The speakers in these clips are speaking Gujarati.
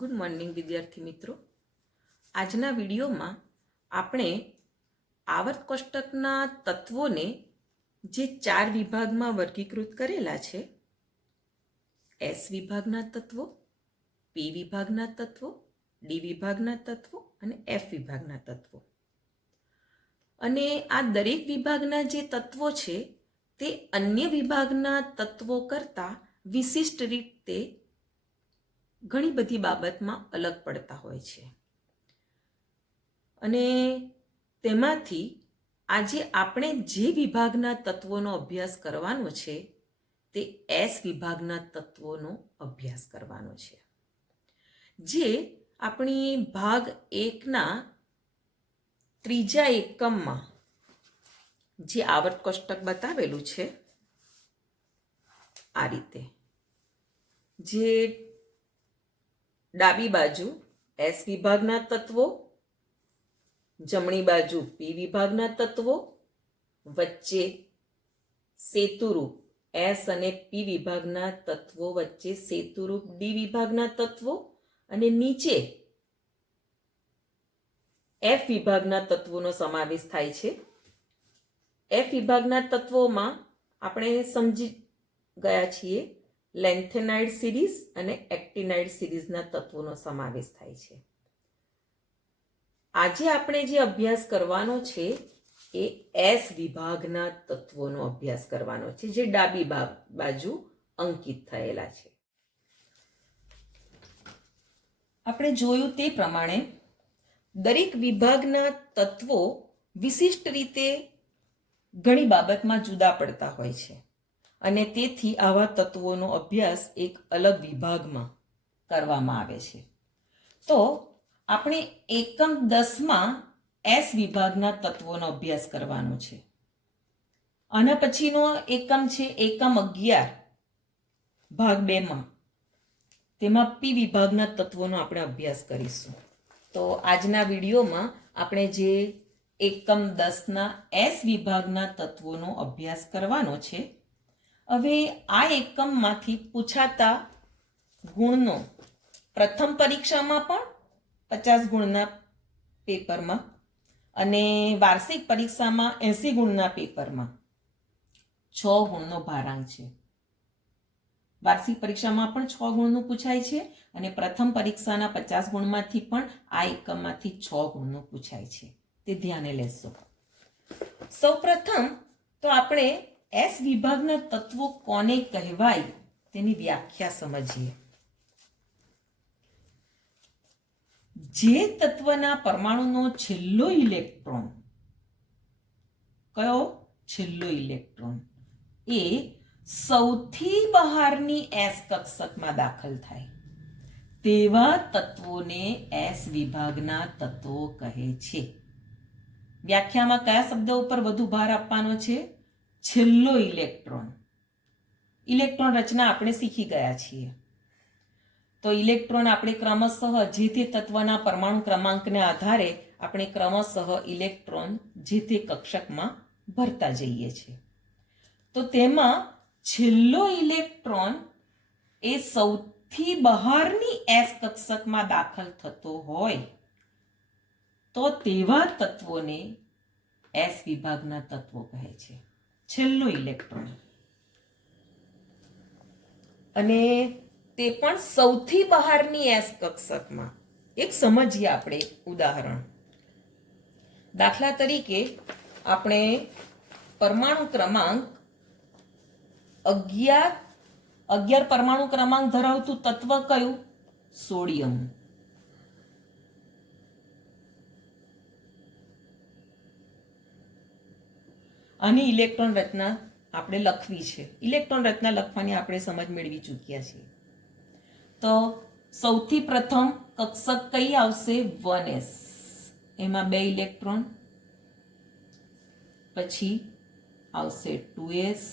ગુડ મોર્નિંગ વિદ્યાર્થી મિત્રો. આજના વિડીયોમાં આપણે આવર્ત કોષ્ટકના તત્વોને જે 4 વિભાગમાં વર્ગીકૃત કરેલા છે, એસ વિભાગના તત્વો, પી વિભાગના તત્વો, ડી વિભાગના તત્વો અને એફ વિભાગના તત્વો, અને આ દરેક વિભાગના જે તત્વો છે તે અન્ય વિભાગના તત્વો કરતાં વિશિષ્ટ રીતે ઘણી બધી બાબતમાં અલગ પડતા હોય છે. અને તેમાંથી આજે આપણે જે વિભાગના તત્વોનો અભ્યાસ કરવાનો છે તે એસ વિભાગના તત્વોનો અભ્યાસ કરવાનો છે, જે આપણી ભાગ 1ના ત્રીજા એકમમાં જે આવર્ત કોષ્ટક બતાવેલું છે આ રીતે, જે ડાબી બાજુ એસ વિભાગના તત્વો, જમણી બાજુ પી વિભાગના તત્વો, વચ્ચે સેતુરૂપ એસ અને પી વિભાગના તત્વો વચ્ચે સેતુરૂપ ડી વિભાગના તત્વો, અને નીચે એફ વિભાગના તત્વોનો સમાવેશ થાય છે. એફ વિભાગના તત્વોમાં આપણે સમજી ગયા છીએ લેન્થેનાઇડ સિરીઝ અને એક્ટિનાઇડ સિરીઝના તત્વોનો સમાવેશ થાય છે. આજે આપણે જે અભ્યાસ કરવાનો છે એ એસ વિભાગના તત્વોનો અભ્યાસ કરવાનો છે, જે ડાબી બાજુ અંકિત થયેલા છે. આપણે જોયું તે પ્રમાણે દરેક વિભાગના તત્વો વિશિષ્ટ રીતે ઘણી બાબતમાં જુદા પડતા હોય છે, અને તેથી આવા તત્વોનો અભ્યાસ એક અલગ વિભાગમાં કરવામાં આવે છે. તો આપણે એકમ 10માં એસ વિભાગના તત્વોનો અભ્યાસ કરવાનો છે. આના પછીનો એકમ છે એકમ 11 ભાગ 2માં, તેમાં પી વિભાગના તત્વોનો આપણે અભ્યાસ કરીશું. તો આજના વિડીયોમાં આપણે જે એકમ 10ના એસ વિભાગના તત્વોનો અભ્યાસ કરવાનો છે. હવે આ એકમમાંથી પૂછાતા ગુણનો પ્રથમ પરીક્ષામાં પણ 50 ગુણના પેપરમાં અને વાર્ષિક પરીક્ષામાં 80 ગુણના પેપરમાં 6 ગુણનો ભારાંક છે. વાર્ષિક પરીક્ષામાં પણ 6 ગુણનું પૂછાય છે અને પ્રથમ પરીક્ષાના 50 ગુણમાંથી પણ આ એકમમાંથી 6 ગુણનું પૂછાય છે. તે ધ્યાને લેશો. સૌપ્રથમ તો આપણે એસ વિભાગના તત્વો કોને કહેવાય તેની વ્યાખ્યા સમજીએ. જે તત્વના પરમાણુનો છેલ્લો ઇલેક્ટ્રોન, કયો છેલ્લો ઇલેક્ટ્રોન, એ સૌથી બહારની એસ કક્ષકમાં દાખલ થાય તેવા તત્વોને એસ વિભાગના તત્વો કહે છે. વ્યાખ્યામાં કયા શબ્દ ઉપર વધુ ભાર આપવાનો છે? છેલ્લો ઇલેક્ટ્રોન. ઇલેક્ટ્રોન રચના આપણે શીખી ગયા છીએ. તો ઇલેક્ટ્રોન આપણે ક્રમશઃ જે તે તત્વના પરમાણુ ક્રમાંકને આધારે આપણે ક્રમશઃ ઇલેક્ટ્રોન જે તે કક્ષકમાં ભરતા જઈએ છીએ. તો તેમાં છેલ્લો ઇલેક્ટ્રોન એ સૌથી બહારની એસ કક્ષકમાં દાખલ થતો હોય તો તેવા તત્વોને એસ વિભાગના તત્વો કહે છે. છેલ્લો ઇલેક્ટ્રોન, અને તે પણ સૌથી બહારની એસ કક્ષકમાં. એક સમજીએ આપણે ઉદાહરણ. દાખલા તરીકે આપણે પરમાણુ ક્રમાંક 11 પરમાણુ ક્રમાંક ધરાવતું તત્વ કયું? સોડિયમ. આની ઇલેક્ટ્રોન રચના આપણે લખવી છે. ઇલેક્ટ્રોન રચના લખવાની આપણે સમજ મેળવી ચૂક્યા છીએ. તો સૌથી પ્રથમ કક્ષક કઈ આવશે? 1s. એમાં 2 ઇલેક્ટ્રોન. પછી આવશે 2s,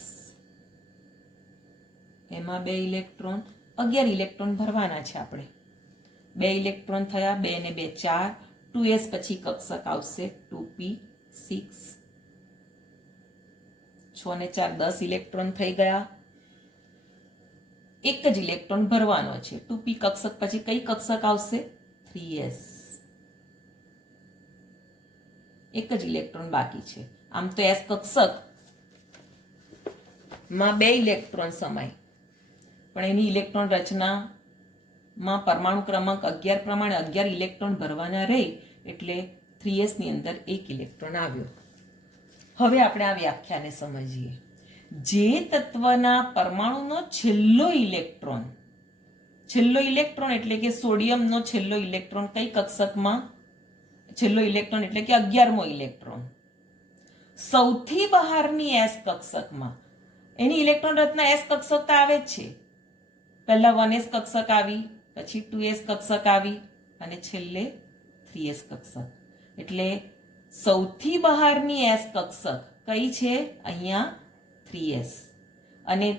એમાં 2 ઇલેક્ટ્રોન. 11 ઇલેક્ટ્રોન ભરવાના છે આપણે. 2 ઇલેક્ટ્રોન થયા, 2 ને 2 4. 2s પછી કક્ષક આવશે 2p6. 6 ને 4 10 ઇલેક્ટ્રોન થઈ ગયા. એક જ ઇલેક્ટ્રોન ભરવાનો છે. 2p કક્ષક પછી કઈ કક્ષક આવશે? 3s. એક જ ઇલેક્ટ્રોન બાકી છે. આમ તો s કક્ષક માં 2 ઇલેક્ટ્રોન સમાય, પણ એની ઇલેક્ટ્રોન રચનામાં પરમાણુ ક્રમાંક 11 પ્રમાણે 11 ઇલેક્ટ્રોન ભરવાના રહી, એટલે 3s ની અંદર 1 ઇલેક્ટ્રોન આવ્યો. હવે આપણે આ વ્યાખ્યાને સમજીએ. જે તત્વના પરમાણુનો છેલ્લો ઇલેક્ટ્રોન એટલે કે સોડિયમનો છેલ્લો ઇલેક્ટ્રોન કઈ કક્ષકમાં? છેલ્લો ઇલેક્ટ્રોન એટલે કે 11મો ઇલેક્ટ્રોન સૌથી બહારની s કક્ષકમાં, એની ઇલેક્ટ્રોન રચના s કક્ષક તો આવે જ છે. પહેલા 1s કક્ષક આવી, પછી 2s કક્ષક આવી અને છેલ્લે 3s કક્ષક. એટલે સૌથી બહારની s કક્ષક કઈ છે? અહીંયા 3s. અને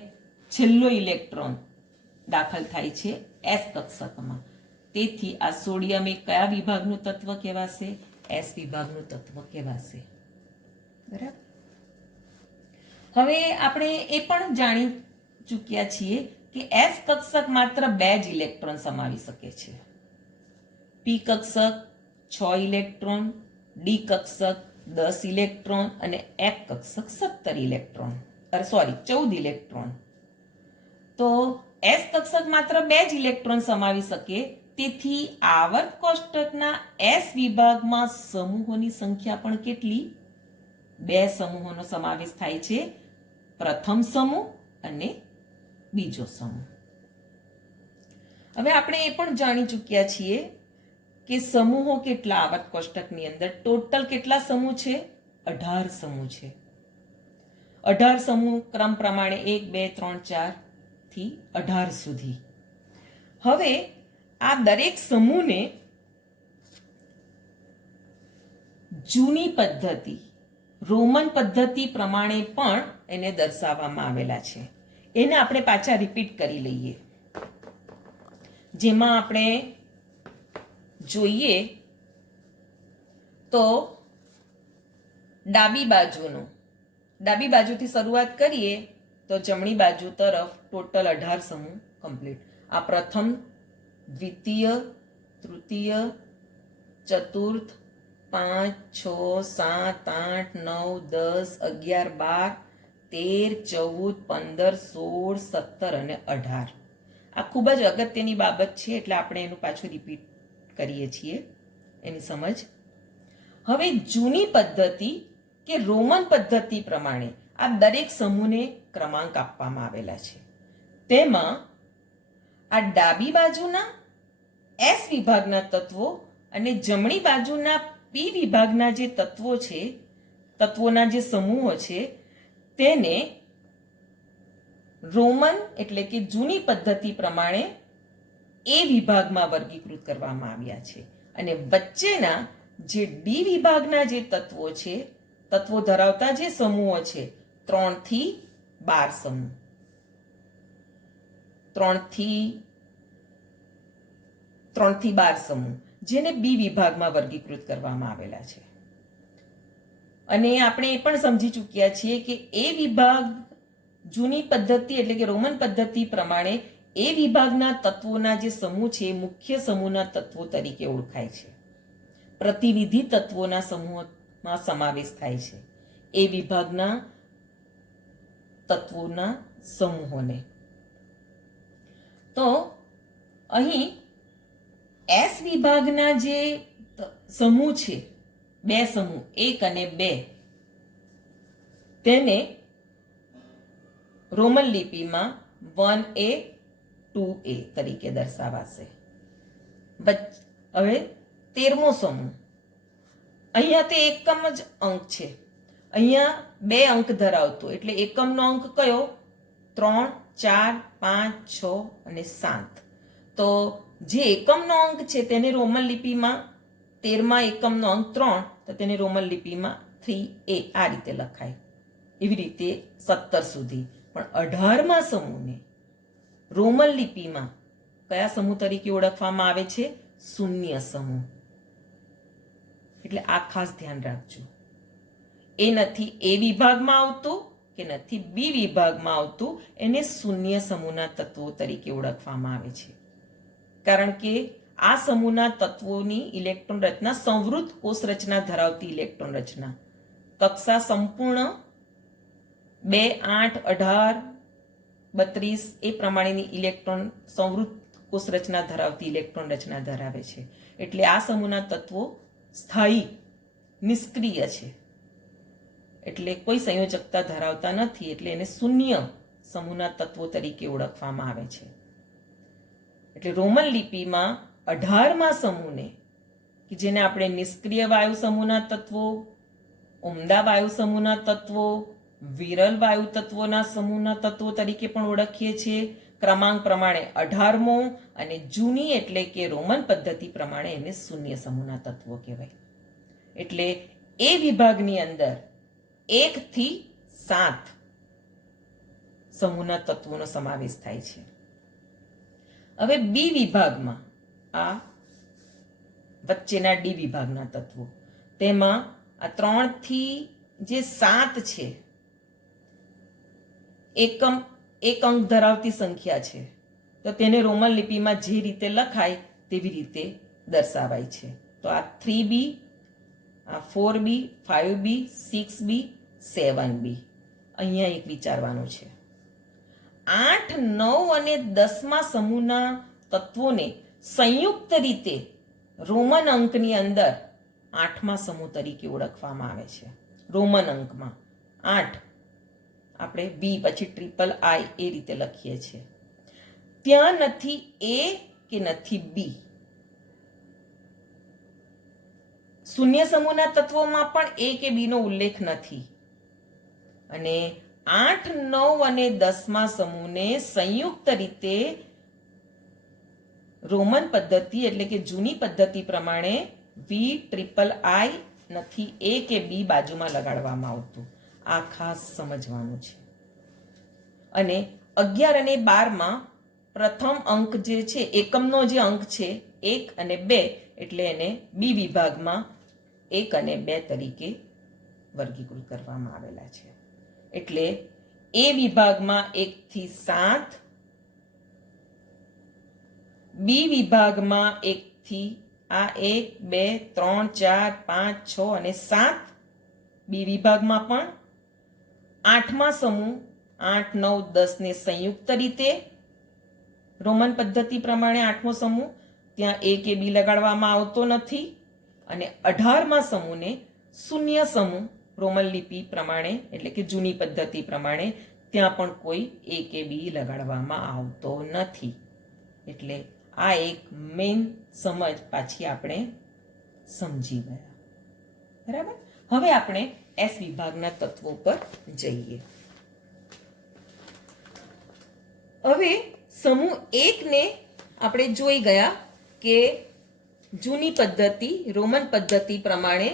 છેલ્લો ઇલેક્ટ્રોન દાખલ થાય છે s કક્ષકમાં. તેથી આ સોડિયમ એ કયા વિભાગનું તત્વ કહેવાશે? s વિભાગનું તત્વ કહેવાશે. બરાબર. હવે આપણે એ પણ જાણી ચૂક્યા છીએ કે s કક્ષક માત્ર 2 જ ઇલેક્ટ્રોન સમાવી શકે છે. p કક્ષક 6 ઇલેક્ટ્રોન, d કક્ષક 10 ઇલેક્ટ્રોન અને f કક્ષક 17 ઇલેક્ટ્રોન. 14 ઇલેક્ટ્રોન. તો s કક્ષક માત્ર 2 જ ઇલેક્ટ્રોન સમાવી શકે. તેથી આવર્ત કોષ્ટકના s વિભાગમાં સમૂહોની સંખ્યા પણ કેટલી? 2 સમૂહોનો સમાવેશ થાય છે. પ્રથમ સમૂહ અને બીજો સમૂહ. હવે આપણે એ પણ જાણી ચૂક્યા છીએ કે સમૂહો કેટલા આવર્ત કોષ્ટકની અંદર? ટોટલ કેટલા સમૂહ છે? 18 સમૂહ છે. 18 સમૂહ ક્રમ પ્રમાણે 1 2 3 4 થી 18 સુધી. હવે આ દરેક સમૂહને જૂની પદ્ધતિ રોમન પદ્ધતિ પ્રમાણે પણ એને દર્શાવવામાં આવેલા છે. એને આપણે પાછા રિપીટ કરી લઈએ. જેમાં આપણે જોઈએ તો ડાબી બાજુથી શરૂઆત કરીએ તો જમણી બાજુ તરફ ટોટલ 18 સમૂહ કમ્પ્લીટ. આ પ્રથમ, દ્વિતીય, તૃતીય, ચતુર્થ, 5 6 7 8 9 10 11 12 13 14 15 16 17 અને 18. આ ખૂબ જ અગત્યની બાબત છે, એટલે આપણે એનું પાછું રિપીટ કરીએ છીએ એની સમજ. હવે જૂની પદ્ધતિ કે રોમન પદ્ધતિ પ્રમાણે આ દરેક સમૂહને ક્રમાંક આપવામાં આવેલા છે. તેમાં આ ડાબી બાજુના s વિભાગના તત્વો અને જમણી બાજુના p વિભાગના જે તત્વો છે, તત્વોના જે સમૂહો છે, તેને રોમન એટલે કે જૂની પદ્ધતિ પ્રમાણે એ વિભાગમાં વર્ગીકૃત કરવામાં આવ્યા છે. અને વચ્ચેના જે ડી વિભાગના જે તત્વો છે, તત્વો ધરાવતા જે સમૂહો છે, 3 થી 12 સમૂહ, 3 થી 12 સમૂહ, જેને બી વિભાગમાં વર્ગીકૃત કરવામાં આવેલા છે. અને આપણે એ પણ સમજી ચૂક્યા છીએ કે એ વિભાગ જૂની પદ્ધતિ એટલે કે રોમન પદ્ધતિ પ્રમાણે એ વિભાગના તત્વોના જે સમૂહ છે એ મુખ્ય સમૂહના તત્વો તરીકે ઓળખાય છે. પ્રતિનિધિ તત્વોના સમૂહમાં સમાવેશ થાય છે એ વિભાગના તત્વોના સમૂહોને. તો અહીં એસ વિભાગના જે સમૂહ છે, 2 સમૂહ 1 અને 2, તેને રોમન લિપિમાં 1a 2a તરીકે દર્શાવાશે. હવે 13મો સમૂહ, અહીંયા તે એકમ જ અંક છે, અહીંયા 2 અંક ધરાવતો, એટલે એકમનો અંક કયો? 3 4 5 6 અને 7. તો જે એકમનો અંક છે તેને રોમન લિપિમાં 13મા એકમનો અંક 3, તો તેને રોમન લિપિમાં 3a આ રીતે લખાય. એવી રીતે 17 સુધી. પણ 18મા સમૂહને રોમન લિપિમાં કયા સમૂહ તરીકે ઓળખવામાં આવે છે? શૂન્ય સમૂહ. એટલે આ ખાસ ધ્યાન રાખજો. એ નથી એ વિભાગમાં આવતું કે નથી બી વિભાગમાં આવતું એને શૂન્ય સમૂહના તત્વો તરીકે ઓળખવામાં આવે છે. કારણ કે આ સમૂહના તત્વોની ઇલેક્ટ્રોન રચના સંવૃત કોષ રચના ધરાવતી ઇલેક્ટ્રોન રચના કક્ષા સંપૂર્ણ 2, 8, 18, 32 એ પ્રમાણેની ઇલેક્ટ્રોન સંવૃત કોષ રચના ધરાવતી ઇલેક્ટ્રોન રચના ધરાવે છે. એટલે આ સમૂહના તત્વો સ્થાયી નિષ્ક્રિય છે, એટલે કોઈ સંયોજકતા ધરાવતા નથી, એટલે એને શૂન્ય સમૂહના તત્વો તરીકે ઓળખવામાં આવે છે. એટલે રોમન લિપિમાં 18મા સમૂહને કે જેને આપણે નિષ્ક્રિય વાયુ સમૂહના તત્વો, ઉમદા વાયુ સમૂહના તત્વો, વિરલ વાયુ તત્વોના સમૂહના તત્વો તરીકે પણ ઓળખીએ છીએ. ક્રમાંક પ્રમાણે 18મો અને જૂની એટલે કે રોમન પદ્ધતિ પ્રમાણે એને શૂન્ય સમૂહના તત્વો કહેવાય. એટલે એ વિભાગની અંદર 1 થી 7 સમૂહના તત્વોનો સમાવેશ થાય છે. હવે બી વિભાગમાં આ વચ્ચેના ડી વિભાગના તત્વો, તેમાં આ 3 થી જે 7 છે એક અંક ધરાવતી સંખ્યા છે, તો તેને રોમન લિપિમાં જે રીતે લખાય તેવી રીતે દર્શાવાય છે. તો આ 3B, આ 4B, 5B, 6B, 7B. અહીંયા એક વિચારવાનું છે. 8, 9 અને 10મા સમૂહના તત્વોને સંયુક્ત રીતે રોમન અંકની અંદર 8મા સમૂહ તરીકે ઓળખવામાં આવે છે. રોમન અંકમાં 8 આપણે બી પછી ટ્રિપલ આઈ એ રીતે લખીએ છીએ. ત્યાં નથી એ કે નથી બી. શૂન્ય સમૂહના તત્વોમાં પણ એ કે બી નો ઉલ્લેખ નથી. અને 8, 9 અને 10મા સમૂહને સંયુક્ત રીતે રોમન પદ્ધતિ એટલે કે જૂની પદ્ધતિ પ્રમાણે વી ટ્રિપલ આઈ નથી એ કે બી બાજુમાં લગાડવામાં આવતું. આ ખાસ સમજવાનું છે. અને 11 અને 12માં પ્રથમ અંક જે છે, એકમનો જે અંક છે 1 અને 2, એટલે એને બી વિભાગમાં 1 અને 2 તરીકે વર્ગીકૃત કરવામાં આવેલા છે. એટલે એ વિભાગમાં 1 થી 7, બી વિભાગમાં 1 થી આ 1, 2, 3, 4, 5, 6 અને 7. બી વિભાગમાં પણ 8મા સમૂહ 8, 9, 10 ને સંયુક્ત રીતે રોમન પદ્ધતિ પ્રમાણે 8મો સમૂહ, ત્યાં એ કે બી લગાડવામાં આવતો નથી. અને 18મા સમૂહને શૂન્ય સમૂહ રોમન લિપિ પ્રમાણે એટલે કે જૂની પદ્ધતિ પ્રમાણે ત્યાં પણ કોઈ એ કે બી લગાડવામાં આવતો નથી. એટલે આ એક મેઇન સમજ પાછી આપણે સમજી ગયા. બરાબર. હવે આપણે એસ વિભાગના તત્વો પર જઈએ. હવે સમૂહ 1 ને આપણે જોઈ ગયા કે જૂની પદ્ધતિ રોમન પદ્ધતિ પ્રમાણે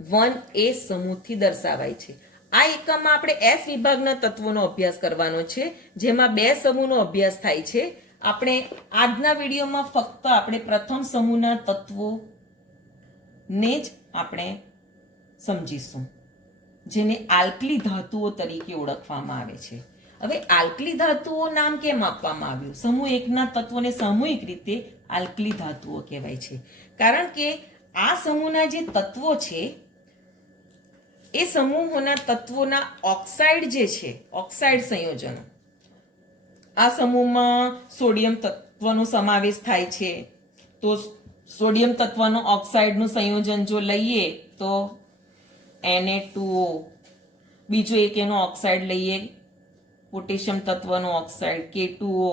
1A સમૂહથી દર્શાવાય છે. આ એકમમાં આપણે એસ વિભાગના તત્વોનો અભ્યાસ કરવાનો છે, જેમાં 2 સમૂહનો અભ્યાસ થાય છે. આપણે આજના વિડીયોમાં ફક્ત આપણે પ્રથમ સમૂહના તત્વો ને જ આપણે સમજીશું, જેને આલ્કલી ધાતુઓ તરીકે ઓળખવામાં આવે છે. હવે આલ્કલી ધાતુઓ નામ કેમ આપવામાં આવ્યું? સમૂહ 1ના તત્વોને સામૂહિક રીતે આલ્કલી ધાતુઓ કહેવાય છે. કારણ કે આ સમૂહના જે તત્વો છે એ સમૂહોના તત્વોના ઓક્સાઇડ જે છે, ઓક્સાઇડ સંયોજનો, આ સમૂહમાં સોડિયમ તત્વનો સમાવેશ થાય છે. તો સોડિયમ તત્વનો ઓક્સાઇડનું સંયોજન જો લઈએ તો Na2O, બીજો એક એનો ઓક્સાઇડ લઈએ પોટેશિયમ તત્વનો ઓક્સાઇડ K2O.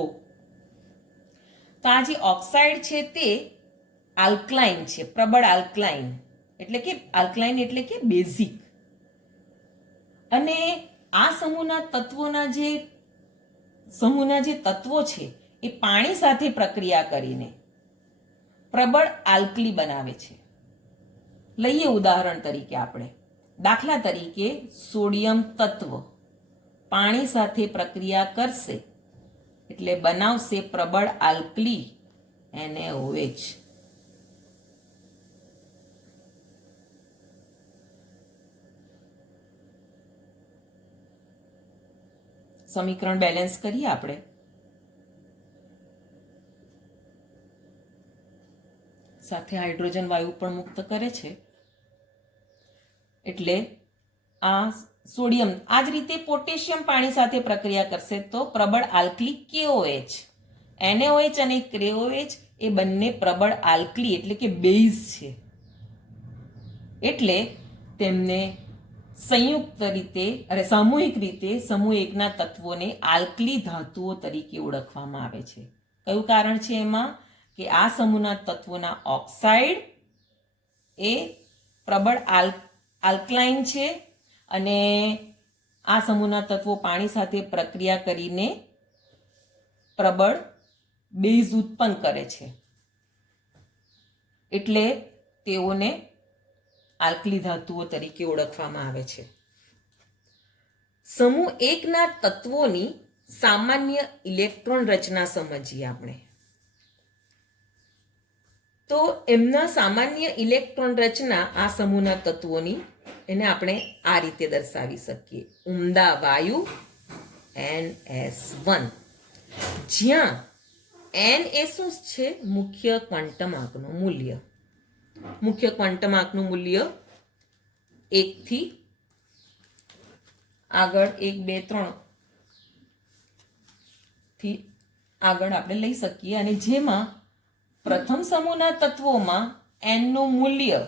તો આ જે ઓક્સાઇડ છે તે આલ્કલાઇન છે, પ્રબળ આલ્કલાઇન એટલે કે બેઝિક. અને આ સમૂહના જે તત્વો છે એ પાણી સાથે પ્રક્રિયા કરીને પ્રબળ આલ્કલી બનાવે છે. લઈએ ઉદાહરણ તરીકે આપણે, દાખલા તરીકે સોડિયમ તત્વ પાણી સાથે પ્રક્રિયા કરશે એટલે બનાવશે પ્રબળ આલ્કલી NaOH. સમીકરણ બેલેન્સ કરીએ આપણે. સાથે હાઇડ્રોજન વાયુ પણ મુક્ત કરે છે. એટલે આ સોડિયમ આ જ રીતે પોટેશિયમ પાણી સાથે પ્રક્રિયા કરશે તો પ્રબળ આલ્કલી KOH, NaOH અને KOH એ બંને પ્રબળ આલ્કલી એટલે કે બેઝ છે. એટલે તેમને સંયુક્ત રીતે સામૂહિક રીતે સમૂહ એકના તત્વોને આલ્કલી ધાતુઓ તરીકે ઓળખવામાં આવે છે. કયું કારણ છે એમાં કે આ સમૂહના તત્વોના ઓક્સાઇડ એ પ્રબળ આલ્કલાઇન છે અને આ સમૂહના તત્વો પાણી સાથે પ્રક્રિયા કરીને પ્રબળ બેઝ ઉત્પન્ન કરે છે. એટલે તેઓને આલ્કલી ધાતુઓ તરીકે ઓળખવામાં આવે છે. સમૂહ એકના તત્વોની સામાન્ય ઇલેક્ટ્રોન રચના સમજીએ આપણે. તો એમના સામાન્ય ઇલેક્ટ્રોન રચના આ સમૂહના તત્વોની એને આપણે આ રીતે દર્શાવી શકીએ. ઉમદા વાયુ NS1, જ્યાં N એ શું છે? મુખ્ય ક્વોન્ટમ આંકનું મૂલ્ય. મુખ્ય ક્વોન્ટમ આંકનું મૂલ્ય 1 થી આગળ 1, 2, 3 થી આગળ આપણે લઈ શકીએ અને જેમાં પ્રથમ સમૂહના તત્વોમાં N નું મૂલ્ય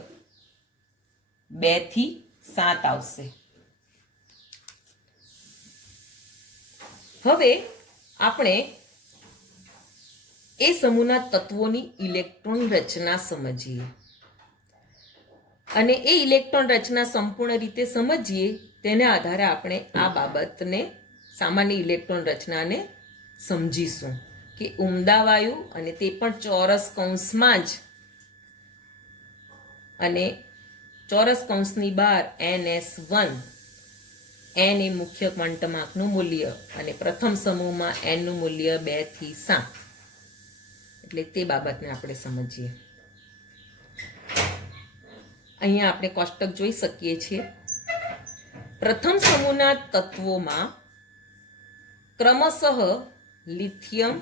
2 થી 7 આવશે. હવે આપણે એ સમૂહના તત્વોની ઇલેક્ટ્રોન રચના સમજીએ અને એ ઇલેક્ટ્રોન રચના સંપૂર્ણ રીતે સમજીએ તેના આધારે આપણે આ બાબતને સામાન્ય ઇલેક્ટ્રોન રચનાને સમજીશું કે ઉમદા વાયુ અને તે પણ ચોરસ કૌંસમાં જ અને ચોરસ કૌંસની બહાર NS1, N એ મુખ્ય ક્વોન્ટમ આંકનું મૂલ્ય અને પ્રથમ સમૂહમાં N નું મૂલ્ય 2 થી 7. એટલે તે બાબતને આપણે સમજીએ. અહીંયા આપણે કોષ્ટક જોઈ શકીએ છીએ. પ્રથમ સમૂહના તત્વોમાં ક્રમશઃ lithium,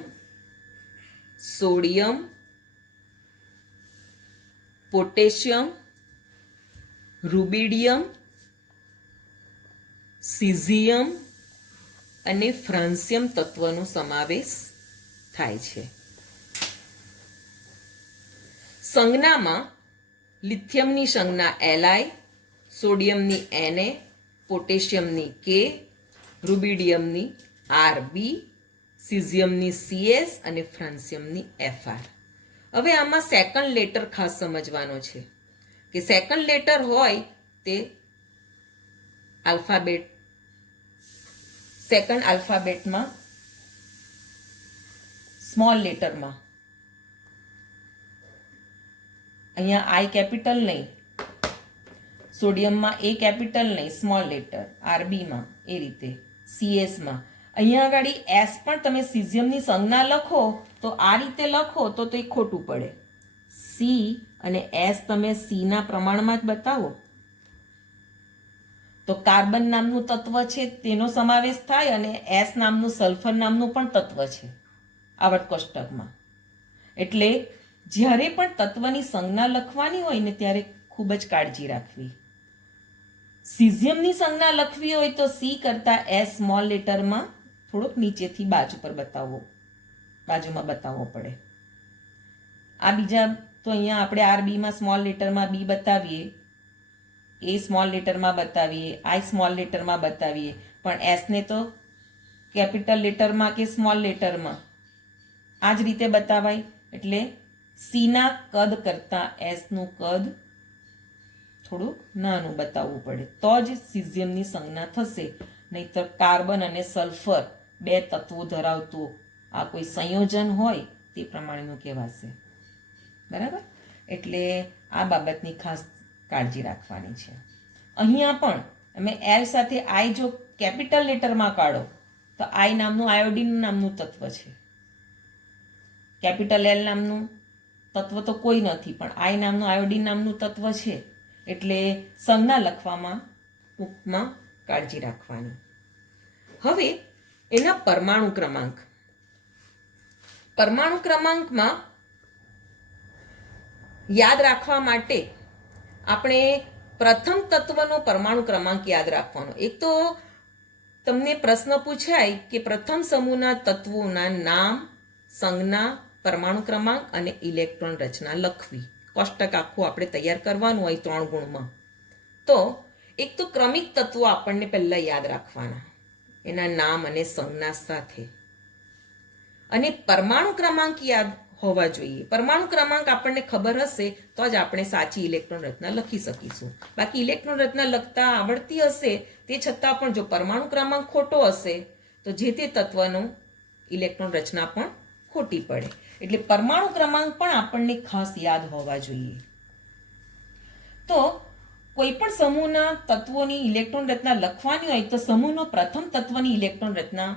sodium, potassium, rubidium, caesium અને ફ્રાન્સિયમ તત્વનો સમાવેશ થાય છે. સંજ્ઞામાં લિથિયમની સંજ્ઞા Li, સોડિયમની Na, પોટેશિયમની K, રૂબિડિયમની Rb, સિઝિયમની CS અને ફ્રાન્સિયમની Fr. હવે આમાં સેકન્ડ લેટર ખાસ સમજવાનો છે કે સેકન્ડ લેટર હોય તે આલ્ફાબેટ, સેકન્ડ આલ્ફાબેટમાં સ્મોલ લેટરમાં, અહીંયા આઈ કેપિટલ નહીં, સોડિયમમાં એ કેપિટલ નહીં, સ્મોલ લેટર, આરબીમાં એ રીતે, CS માં અહીંયા આગળ S પણ તમે સિઝિયમની સંજ્ઞા લખો તો આ રીતે લખો તો તે ખોટું પડે. C અને S તમે C ના પ્રમાણમાં જ બતાવો તો કાર્બન નામનું તત્વ છે તેનો સમાવેશ થાય અને S નામનું સલ્ફર નામનું પણ તત્વ છે આવર્ત કોષ્ટકમાં. એટલે જ્યારે પણ તત્વની સંજ્ઞા લખવાની હોય ને ત્યારે ખૂબ જ કાળજી રાખવી. સિઝિયમની સંજ્ઞા લખવી હોય તો C કરતા S સ્મોલ લેટરમાં થોડોક નીચેથી બાજુમાં બતાવવો પડે. આ બીજા તો અહીંયા આપણે આરબીમાં સ્મોલ લેટરમાં B બતાવીએ, એ સ્મોલ લેટરમાં બતાવીએ, આઈ સ્મોલ લેટરમાં બતાવીએ, પણ એસને તો કેપિટલ લેટરમાં કે સ્મોલ લેટરમાં આ જ રીતે બતાવાય. એટલે સીના કદ કરતાં એસનું કદ થોડું નાનું બતાવવું પડે તો જ સિઝિયમની સંજ્ઞા થશે. નહીતર કાર્બન અને સલ્ફર બે તત્વો ધરાવતું આ કોઈ સંયોજન હોય તે પ્રમાણેનું કહેવાશે. બરાબર? એટલે આ બાબતની ખાસ કાળજી રાખવાની છે. અહીંયા પણ તમે એલ સાથે આઈ જો કેપિટલ લેટરમાં કાઢો તો આઈ નામનું આયોડિન નામનું તત્વ છે. કેપિટલ એલ નામનું તત્વ તો કોઈ નથી, પણ આઈ નામનું આયોડિન નામનું તત્વ છે. એટલે સંજ્ઞા લખવામાં ટૂંકમાં કાળજી રાખવાની. હવે એના પરમાણુ ક્રમાંક. પરમાણુ ક્રમાંકમાં યાદ રાખવા માટે આપણે પ્રથમ તત્વનો પરમાણુ ક્રમાંક યાદ રાખવાનો. એક તો તમને પ્રશ્ન પૂછાય કે પ્રથમ સમૂહના તત્વોના નામ, સંજ્ઞા, પરમાણુ ક્રમાંક અને ઇલેક્ટ્રોન રચના લખવી. કોષ્ટક આખું આપણે તૈયાર કરવાનું હોય 3 ગુણમાં. તો એક તો ક્રમિક તત્વો આપણને પહેલા યાદ રાખવાના, એના નામ અને સંજ્ઞા સાથે. અને પરમાણુ ક્રમાંક યાદ હોવા જોઈએ. પરમાણુ ક્રમાંક આપણને ખબર હશે તો જ આપણે સાચી ઇલેક્ટ્રોન રચના લખી શકીશું. બાકી ઇલેક્ટ્રોન રચના લખતા આવડતી હશે તે છતાં પણ જો પરમાણુ ક્રમાંક ખોટો હશે તો જે તે તત્વનો ઇલેક્ટ્રોન રચના પણ ખોટી પડે. એટલે પરમાણુ ક્રમાંક પણ આપણને ખાસ યાદ હોવા જોઈએ. તો કોઈ પણ સમૂહના તત્વોની ઇલેક્ટ્રોન રચના લખવાની હોય તો સમૂહનો પ્રથમ તત્વની ઇલેક્ટ્રોન રચના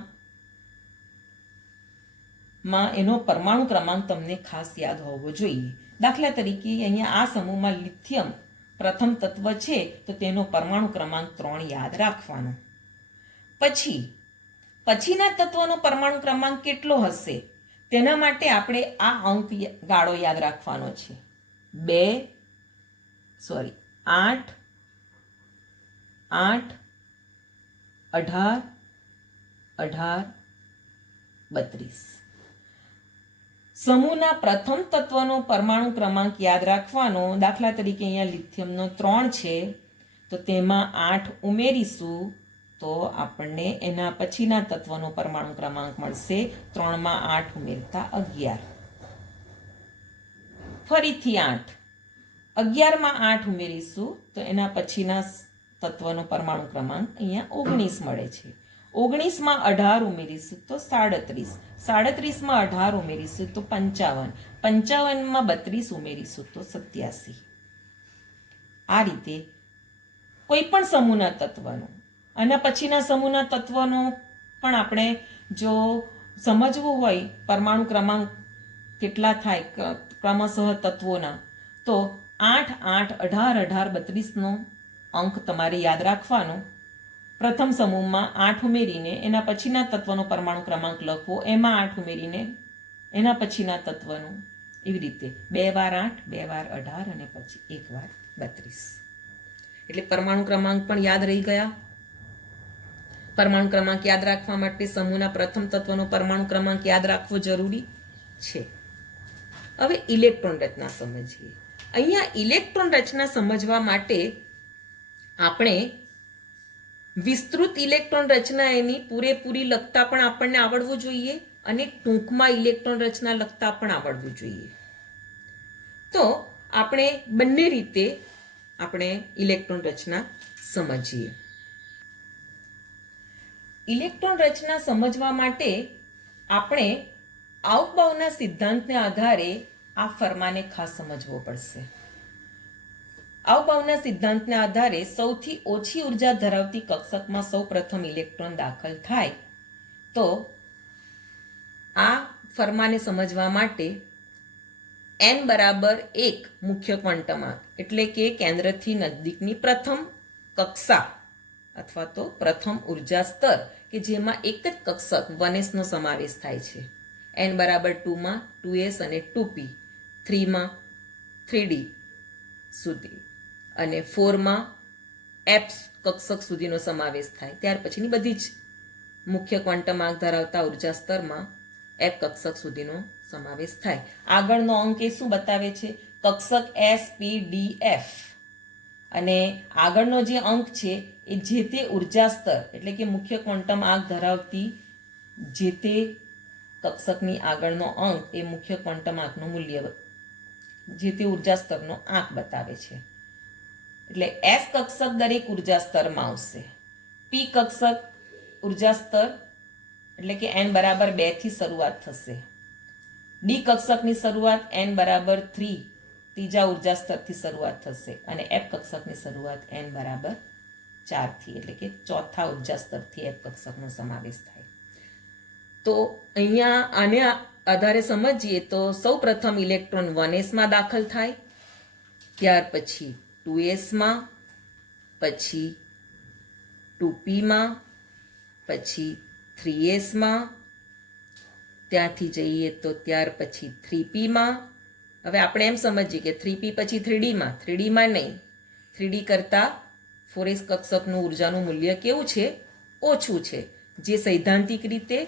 માં એનો પરમાણુ ક્રમાંક તમને ખાસ યાદ હોવો જોઈએ. દાખલા તરીકે અહીંયા આ સમૂહમાં લિથિયમ પ્રથમ તત્વ છે તો તેનો પરમાણુ ક્રમાંક 3 યાદ રાખવાનો. પછીના તત્વનો પરમાણુ ક્રમાંક કેટલો હશે તેના માટે આપણે આ અંક ગાળો યાદ રાખવાનો છે. 8 8 18 18 32. સમૂહના પ્રથમ તત્વનો પરમાણુ ક્રમાંક યાદ રાખવાનો. દાખલા તરીકે અહીંયા લિથિયમનો 3 છે તો તેમાં 8 ઉમેરીશું તો આપણને એના પછીના તત્વનો પરમાણુ ક્રમાંક મળશે. 3 માં 8 ઉમેરતા 11. ફરીથી 8, 11 માં 8 ઉમેરીશું તો એના પછીના તત્વનો પરમાણુ ક્રમાંક અહીંયા 19 મળે છે. 19 માં 18 ઉમેરીશું તો 37, 37 માં 18 ઉમેરીશું તો 55, 55 માં 32 ઉમેરીશું તો 87. આ રીતે કોઈ પણ સમૂહના તત્વનો અને પછીના સમૂહના તત્વનો પણ આપણે જો સમજવું હોય પરમાણુ ક્રમાંક કેટલા થાય ક્રમશઃ તત્વોના તો 8 8 18 18 32નો અંક તમારે યાદ રાખવાનો. પ્રથમ સમૂહમાં 8 ઉમેરીને એના પછીના તત્વનો પરમાણુ ક્રમાંક લખવો, એમાં 8 ઉમેરીને એના પછીના તત્વનો, એવી રીતે 2 વાર 8, 2 વાર 18 અને પછી 1 વાર 32. એટલે પરમાણુ ક્રમાંક પણ યાદ રહી ગયા. પરમાણુ ક્રમાંક યાદ રાખવા માટે સમૂહના પ્રથમ તત્વનો પરમાણુ ક્રમાંક યાદ રાખવો જરૂરી છે. હવે ઇલેક્ટ્રોન રચના સમજીએ. અહીંયા ઇલેક્ટ્રોન રચના સમજવા માટે આપણે વિસ્તૃત ઇલેક્ટ્રોન રચના એની પૂરેપૂરી લખતા પણ આપણને આવડવું જોઈએ અને ટૂંકમાં ઇલેક્ટ્રોન રચના લખતા પણ આવડવું જોઈએ. તો આપણે બંને રીતે આપણે ઇલેક્ટ્રોન રચના સમજીએ. ઇલેક્ટ્રોન રચના સમજવા માટે આપણે આઉટબાઉના સિદ્ધાંતને આધારે આ ફરમાને ખાસ સમજવો પડશે. આઉટબાઉના સિદ્ધાંતના આધારે સૌથી ઓછી ઉર્જા ધરાવતી કક્ષકમાં સૌ પ્રથમ ઇલેક્ટ્રોન દાખલ થાય તો આ ફરમાને સમજવા માટે n બરાબર 1 મુખ્ય ક્વોન્ટમ એટલે કે કેન્દ્રથી નજીકની પ્રથમ કક્ષા અથવા તો પ્રથમ ઉર્જા સ્તર કે જેમાં એક જ કક્ષક 1s નો સમાવેશ થાય છે. n બરાબર 2 માં 2s અને 2p, 3 માં 3d સુધી અને 4 માં f કક્ષક સુધીનો સમાવેશ થાય. ત્યાર પછીની બધી જ મુખ્ય ક્વોન્ટમ આંક ધરાવતા ઉર્જા સ્તરમાં f કક્ષક સુધીનો સમાવેશ થાય. આગળનો અંક એ શું બતાવે છે? કક્ષક s p d f. અને આગળનો જે અંક છે એ જે તે ઉર્જા સ્તર એટલે કે મુખ્ય ક્વોન્ટમ આંક ધરાવતી જે તે કક્ષકની આગળનો અંક એ મુખ્ય ક્વોન્ટમ આંકનું મૂલ્ય જે તે ઉર્જા સ્તરનો આંક બતાવે છે. એટલે s કક્ષક દરેક ઉર્જા સ્તરમાં આવશે. p કક્ષક ઉર્જા સ્તર એટલે કે n બરાબર 2 થી શરૂઆત થશે. d કક્ષકની શરૂઆત n બરાબર 3 ત્રીજા ઉર્જા સ્તરથી શરૂઆત થશે અને f કક્ષકની શરૂઆત n બરાબર 4 થી એટલે કે ચોથા ઉર્જા સ્તરથી f કક્ષકનો સમાવેશ થાય. તો અહીંયા આને આધારે સમજીએ તો સૌ પ્રથમ ઇલેક્ટ્રોન 1s માં દાખલ થાય, ત્યાર પછી 2s માં, પછી 2p માં, પછી 3s માં, ત્યાંથી જઈએ તો ત્યાર પછી 3p માં. હવે આપણે એમ સમજીએ કે 3p પછી 3d માં, 3d માં નહીં, 3d કરતાં 4s કક્ષકનું ઉર્જાનું મૂલ્ય કેવું છે? ઓછું છે, જે સૈદ્ધાંતિક રીતે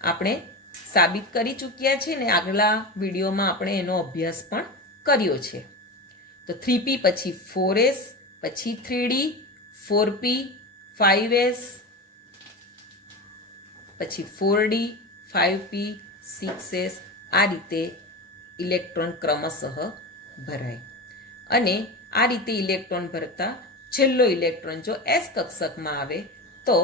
આપણે સાબિત કરી ચૂક્યા છે ને આગલા વિડીયોમાં આપણે એનો અભ્યાસ પણ કર્યો છે. તો 3p પછી 4s, પછી 3d, 4p, 5s, પછી 4d, 5p, 6s, આ રીતે ઇલેક્ટ્રોન ક્રમશઃ ભરાય. અને આ રીતે ઇલેક્ટ્રોન ભરતા છેલ્લો ઇલેક્ટ્રોન જો એસ કક્ષકમાં આવે તો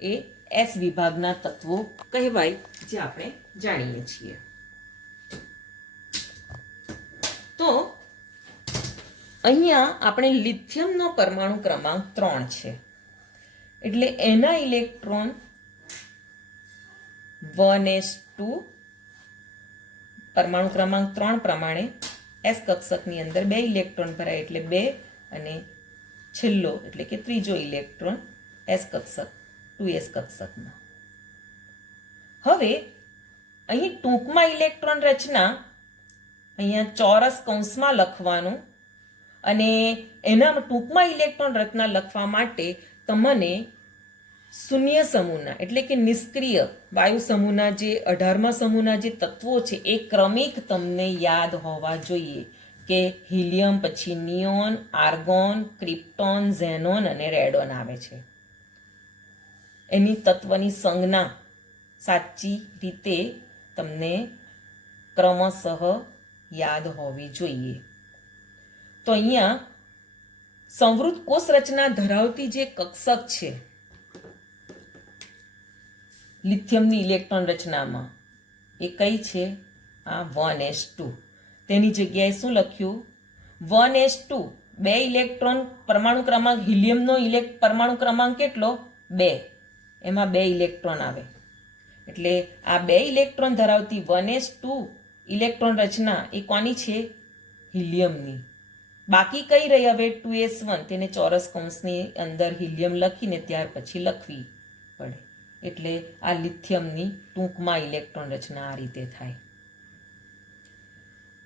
એ એસ વિભાગના તત્વો કહેવાય, જે આપણે જાણીએ છીએ. તો અહીંયા આપણે લિથિયમનો પરમાણુ ક્રમાંક 3 છે, એટલે એના ઇલેક્ટ્રોન 1s2 પરમાણુ ક્રમાંક 3 પ્રમાણે એસ કક્ષકની અંદર 2 ઇલેક્ટ્રોન ભરાય, એટલે 2, અને છેલ્લો એટલે કે ત્રીજો ઇલેક્ટ્રોન એસ કક્ષક 2s કક્ષકમાં. હવે અહીં ટૂંકમાં ઇલેક્ટ્રોન રચના અહીંયા ચોરસ કૌંસમાં લખવાનું, અને એના ટૂંકમાં ઇલેક્ટ્રોન રચના લખવા માટે તમને શૂન્ય સમૂહના એટલે કે નિષ્ક્રિય વાયુ સમૂહના જે 18મા સમૂહના જે તત્વો છે એ ક્રમિક તમને યાદ હોવા જોઈએ, કે હિલિયમ પછી નિયોન, આર્ગોન, ક્રિપ્ટોન, ઝેનોન અને રેડોન આવે છે. એની તત્વની સંજ્ઞા સાચી રીતે તમને ક્રમશઃ યાદ હોવી જોઈએ. તો અહીંયા સંવૃત કોષ રચના ધરાવતી જે કક્ષક છે લિથિયમની ઇલેક્ટ્રોન રચનામાં, એ કઈ છે? આ 1s2. તેની જગ્યાએ શું લખ્યું? 1s2, 2 ઇલેક્ટ્રોન પરમાણુ ક્રમાંક, હિલિયમનો પરમાણુ ક્રમાંક કેટલો? 2, એમાં 2 ઇલેક્ટ્રોન આવે, એટલે આ 2 ઇલેક્ટ્રોન ધરાવતી 1s2 ઇલેક્ટ્રોન રચના એ કોની છે? હિલિયમની. બાકી કઈ રહી હવે? 2s1, તેને ચોરસ કૌંસની અંદર હિલિયમ લખીને ત્યાર પછી લખવી પડે, એટલે આ લિથિયમની ટૂંકમાં ઇલેક્ટ્રોન રચના આ રીતે થાય.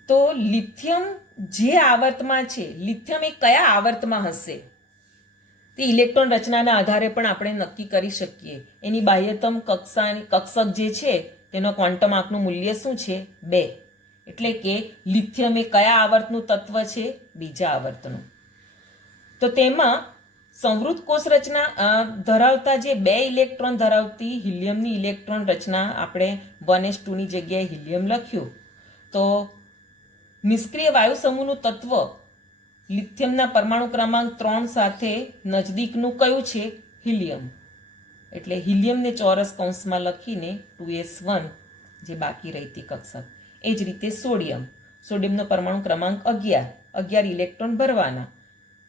તો લિથિયમ જે આવર્તમાં છે, લિથિયમ એ કયા આવર્તમાં હશે તે ઇલેક્ટ્રોન રચનાના આધારે પણ આપણે નક્કી કરી શકીએ. એની બાહ્યતમ કક્ષક જે છે તેનો ક્વોન્ટમ આંકનું મૂલ્ય શું છે? 2. એટલે કે લિથિયમ એ કયા આવર્તનું તત્વ છે? બીજા આવર્તનું. તો તેમાં સંવૃત કોષ રચના ધરાવતા જે 2 ઇલેક્ટ્રોન ધરાવતી હિલિયમની ઇલેક્ટ્રોન રચના, આપણે 1s2 ની જગ્યાએ હિલિયમ લખ્યું, તો નિષ્ક્રિય વાયુ સમૂહનું તત્વ લિથિયમના પરમાણુ ક્રમાંક 3 સાથે નજદીકનું કયું છે? હિલિયમ. એટલે હિલિયમને ચોરસ કૌંસમાં લખીને 2s1 જે બાકી રહેતી કક્ષક. એ જ રીતે સોડિયમ, સોડિયમનો પરમાણુ ક્રમાંક 11 ઇલેક્ટ્રોન ભરવાના,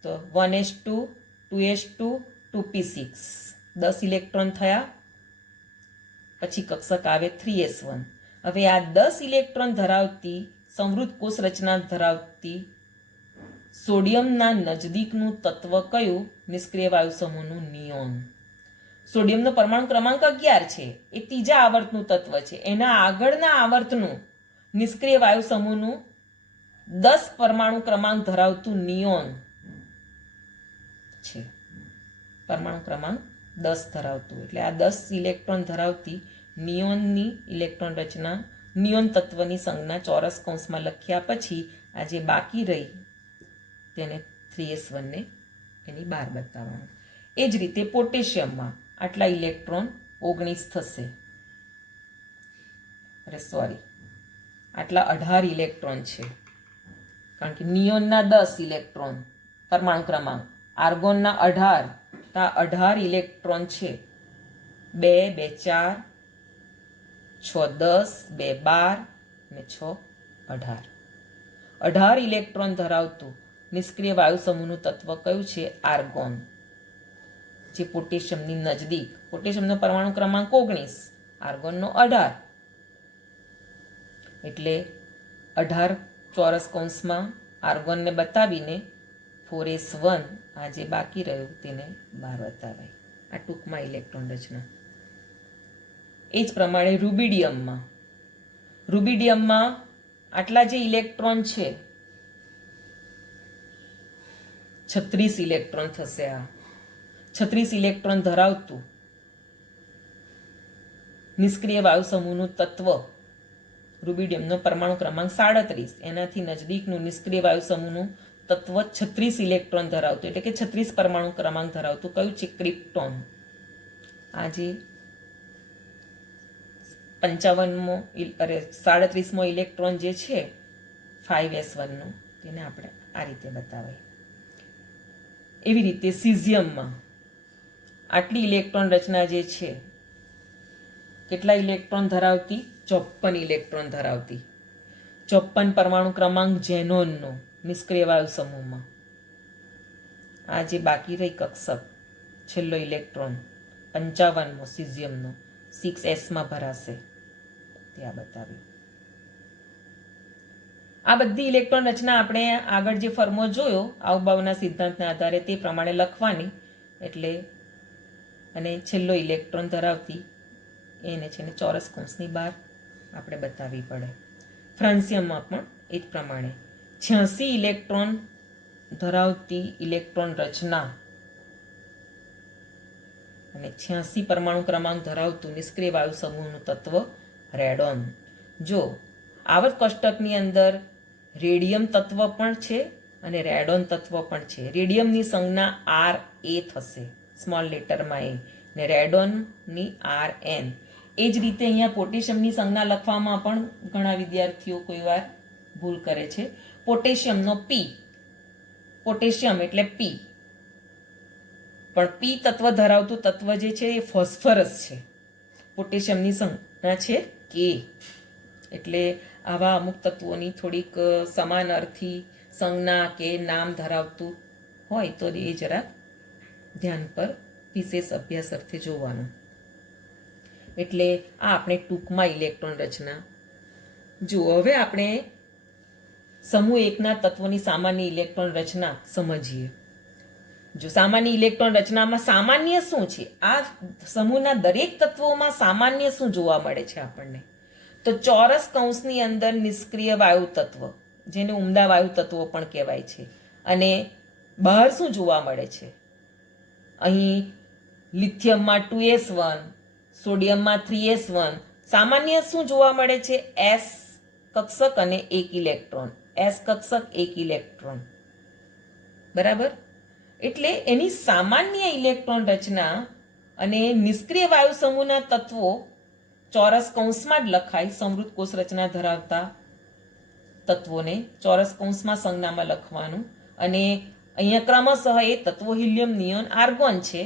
તો 1s2, 2s2, 2p6, 10 ઇલેક્ટ્રોન થયા. પછી કક્ષક આવે 3s1. હવે આ 10 ઇલેક્ટ્રોન ધરાવતી સંવૃત કોષ રચના ધરાવતી સોડિયમના નજદીકનું તત્વ કયું? નિષ્ક્રિય વાયુ સમૂહનું નિયોન. સોડિયમનો પરમાણુ ક્રમાંક 11 છે, એ ત્રીજા આવર્તનું તત્વ છે. એના આગળના આવર્તનું નિષ્ક્રિય વાયુ સમૂહનું 10 પરમાણુ ક્રમાંક ધરાવતું નિયોન છે, પરમાણુ ક્રમાંક 10 ધરાવતું. એટલે આ 10 ઇલેક્ટ્રોન ધરાવતી નિયોનની ઇલેક્ટ્રોન રચના, નિયોન તત્વની સંજ્ઞા ચોરસ કૌંસમાં લખ્યા પછી આ જે બાકી રહી તેને 3s1 ને એની બહાર બતાવવાનું. એ જ રીતે પોટેશિયમમાં આટલા ઇલેક્ટ્રોન 19 થશે, આટલા 18 ઇલેક્ટ્રોન છે, કારણ કે નિયોનના 10 ઇલેક્ટ્રોન પરમાણુ ક્રમાંક, આર્ગોનના 18, તો આ 18 ઇલેક્ટ્રોન છે. 2, 2, 4, 6, 10, 2, 12 અને 6, 18. 18 ઇલેક્ટ્રોન ધરાવતું નિષ્ક્રિય વાયુ સમૂહનું તત્વ કયું છે? આર્ગોન, જે પોટેશિયમની નજદીક. પોટેશિયમનો પરમાણુ ક્રમાંક 19, આર્ગોનનો 18, એટલે 18 ચોરસ કૌંસમાં આર્ગોનને બતાવીને 4s1 આ જે બાકી રહ્યું તેને બહાર બતાવાય. આ ટૂંકમાં ઇલેક્ટ્રોન રચના. એ જ પ્રમાણે રૂબિડિયમમાં આટલા જે ઇલેક્ટ્રોન છે 36 ઇલેક્ટ્રોન થશે. આ 36 ઇલેક્ટ્રોન ધરાવતું નિષ્ક્રિય વાયુ સમૂહનું તત્વ રૂબિડિયમનો પરમાણુ ક્રમાંક 37, એનાથી નજદીકનું નિષ્ક્રિય વાયુ સમૂહનું તત્વ 36 ઇલેક્ટ્રોન ધરાવતું, એટલે કે 36 પરમાણુ ક્રમાંક ધરાવતું કયું છે? ક્રિપ્ટોન. આ જે 37મો ઇલેક્ટ્રોન જે છે 5s1 નો, તેને આપણે આ રીતે બતાવીએ. એવી રીતે સીઝિયમમાં આટલી ઇલેક્ટ્રોન રચના જે છે, કેટલા ઇલેક્ટ્રોન ધરાવતી? 54 ઇલેક્ટ્રોન ધરાવતી. 54 પરમાણુ ક્રમાંક ઝેનોનનો નિષ્ક્રિય વાયુ સમૂહમાં. આ જે બાકી રહી કક્ષક, છેલ્લો ઇલેક્ટ્રોન 55મો સીઝિયમનો 6s માં ભરાશે, તે આ બતાવ્યું. આ બધી ઇલેક્ટ્રોન રચના આપણે આગળ જે ફર્મો જોયો આવબાવના સિદ્ધાંતના આધારે તે પ્રમાણે લખવાની. એટલે અને છેલ્લો ઇલેક્ટ્રોન ધરાવતી એને છે ને ચોરસ કૌંસની બહાર આપણે બતાવવી પડે. ફ્રાન્સિયમમાં પણ એ જ પ્રમાણે 86 ઇલેક્ટ્રોન ધરાવતી ઇલેક્ટ્રોન રચના અને 86 પરમાણુ ક્રમાંક ધરાવતું નિષ્ક્રિય વાયુ સમૂહનું તત્વ રેડોન. જો આવર્ત કોષ્ટકની અંદર રેડિયમ તત્વ પણ છે અને રેડોન તત્વ પણ છે. રેડિયમની સંજ્ઞા RA થશે, સ્મોલ લેટરમાં એ, ને રેડોનની RN. એ જ રીતે અહીંયા પોટેશિયમની સંજ્ઞા લખવામાં પણ ઘણા વિદ્યાર્થીઓ કોઈ વાર ભૂલ કરે છે. પોટેશિયમનો P, પોટેશિયમ એટલે P, પણ P તત્વ ધરાવતું તત્વ જે છે એ ફોસ્ફરસ છે. પોટેશિયમની સંજ્ઞા છે K. એટલે આવા અમુક તત્વોની થોડીક સમાન અર્થી સંજ્ઞા કે નામ ધરાવતું હોય તો એ જરાક ધ્યાન પર વિશેષ અભ્યાસ અર્થે જોવાનું. એટલે આ આપણે ટૂંકમાં ઇલેક્ટ્રોન રચના જુઓ. હવે આપણે સમૂહ એકના તત્વોની સામાન્ય ઇલેક્ટ્રોન રચના સમજીએ. જો સામાન્ય ઇલેક્ટ્રોન રચનામાં સામાન્ય શું છે? આ સમૂહના દરેક તત્વોમાં સામાન્ય શું જોવા મળે છે આપણને? તો ચોરસ કૌંસની અંદર નિષ્ક્રિય વાયુ તત્વ, જેને ઉમદા વાયુ તત્વો પણ કહેવાય છે, અને બહાર શું જોવા મળે છે? અહીં લિથિયમમાં 2s1, સોડિયમમાં 3s1. સામાન્ય શું જોવા મળે છે? s કક્ષક અને 1 ઇલેક્ટ્રોન, s કક્ષક 1 ઇલેક્ટ્રોન. બરાબર? એટલે એની સામાન્ય ઇલેક્ટ્રોન રચના અને નિષ્ક્રિય વાયુ સમૂહના તત્વો ચોરસ કૌંસમાં જ લખાય. સમૃદ્ધ કોષ રચના ધરાવતા તત્વોને ચોરસ કૌંસમાં સંજ્ઞામાં લખવાનું. અને અહીંયા ક્રમશઃ એ તત્વો હિલિયમ, નિયોન, આર્ગોન છે.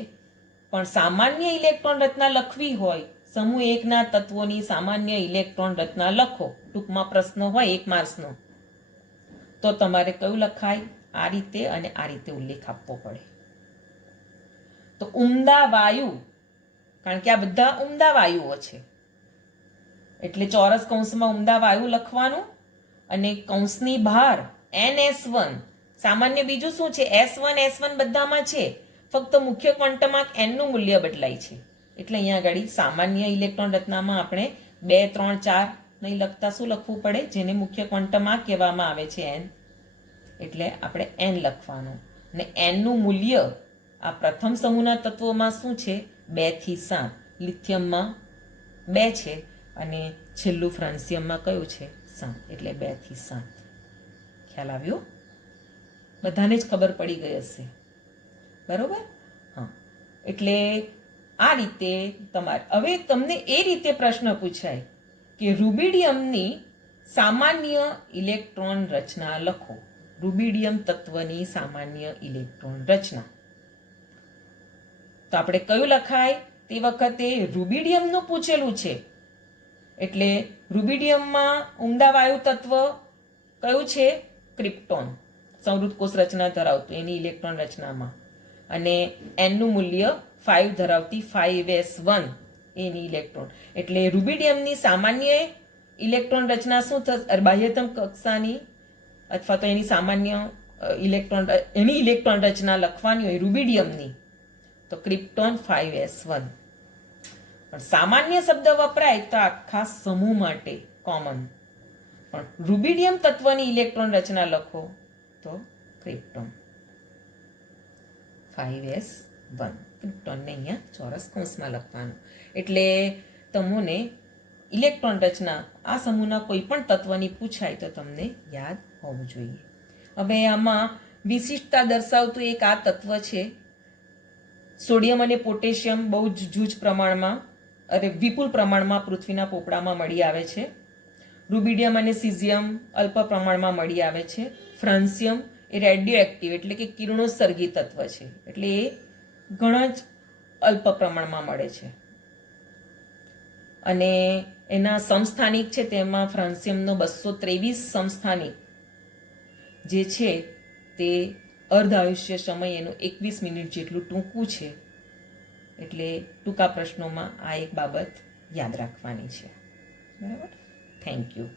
પણ સામાન્ય ઇલેક્ટ્રોન રચના લખવી હોય, સમૂહ એકના તત્વોની સામાન્ય ઇલેક્ટ્રોન રચના લખો, ટૂંકમાં પ્રશ્ન હોય 1 માર્ક્સનો, તો તમારે કયું લખાય? આ રીતે અને આ રીતે ઉલ્લેખ આપવો પડે. તો ઉમદા વાયુ, કારણ કે આ બધા ઉમદા વાયુઓ છે, એટલે ચોરસ કૌંસમાં ઉમદા વાયુ લખવાનું. અને કૌંસની બહાર NS1 સામાન્ય. બીજું શું છે? S1 બધામાં છે, ફક્ત મુખ્ય ક્વોન્ટમાર્ક n નું મૂલ્ય બદલાય છે. એટલે અહીંયા આગળ સામાન્ય ઇલેક્ટ્રોન રચનામાં આપણે 2, 3, 4 નહીં લખતા શું લખવું પડે? જેને મુખ્ય ક્વોન્ટમાર્ક કહેવામાં આવે છે n. એટલે આપણે n લખવાનું. અને n નું મૂલ્ય આ પ્રથમ સમૂહના તત્વોમાં શું છે? 2 થી 7. લિથિયમમાં 2 છે અને છેલ્લું ફ્રાન્સિયમમાં કયું છે? 7. એટલે 2 થી 7. ખ્યાલ આવ્યો? બધાને જ ખબર પડી ગઈ હશે. બરોબર? હા. એટલે આ રીતે તમારે હવે તમને એ રીતે પ્રશ્ન પૂછાય કે રૂબિડિયમની સામાન્ય ઇલેક્ટ્રોન રચના લખો. રૂબિડિયમ તત્વની સામાન્ય ઇલેક્ટ્રોન રચના. તો આપણે કયું લખાય? તે વખતે રૂબિડિયમનું પૂછેલું છે. એટલે રૂબિડિયમમાં ઉમદા વાયુ તત્વ કયું છે? ક્રિપ્ટોન. સમૃદ્ધ કોષ રચના ધરાવતું એની ઇલેક્ટ્રોન રચનામાં. અને n નું મૂલ્ય 5 ધરાવતી 5s1 એની ઇલેક્ટ્રોન. એટલે રૂબિડિયમની સામાન્ય ઇલેક્ટ્રોન રચના શું થશે? બાહ્યતમ કક્ષાની અથવા તો એની સામાન્ય એની ઇલેક્ટ્રોન રચના લખવાની હોય રૂબિડિયમની, તો ક્રિપ્ટોન 5s1. પણ સામાન્ય શબ્દ વપરાય તો આખા સમૂહ માટે કોમન. પણ રૂબિડિયમ તત્વની ઇલેક્ટ્રોન રચના લખો તો ક્રિપ્ટોન. 5s1 ક્રિપ્ટોનને અહીંયા ચોરસ કૌંસમાં લખવાનું. એટલે તમને ઇલેક્ટ્રોન રચના આ સમૂહના કોઈ પણ તત્વની પૂછાય તો તમને યાદ હોવું જોઈએ. હવે આમાં વિશિષ્ટતા દર્શાવતું એક આ તત્વ છે. સોડિયમ અને પોટેશિયમ બહુ જ જૂજ પ્રમાણમાં વિપુલ પ્રમાણમાં પૃથ્વીના પોપડામાં મળી આવે છે. રૂબિડિયમ અને સિઝિયમ અલ્પ પ્રમાણમાં મળી આવે છે. ફ્રાન્સિયમ એ રેડિયો એક્ટિવ એટલે કે કિરણોત્સર્ગી તત્વ છે, એટલે એ ઘણા જ અલ્પ પ્રમાણમાં મળે છે. અને એના સમસ્થાનિક છે તેમાં ફ્રાન્સિયમનો 223 સમસ્થાનિક જે છે તે અર્ધ આયુષ્ય સમય એનું 21 મિનિટ જેટલું ટૂંકું છે. એટલે ટૂંકા પ્રશ્નોમાં આ એક બાબત યાદ રાખવાની છે. બરાબર. Thank you.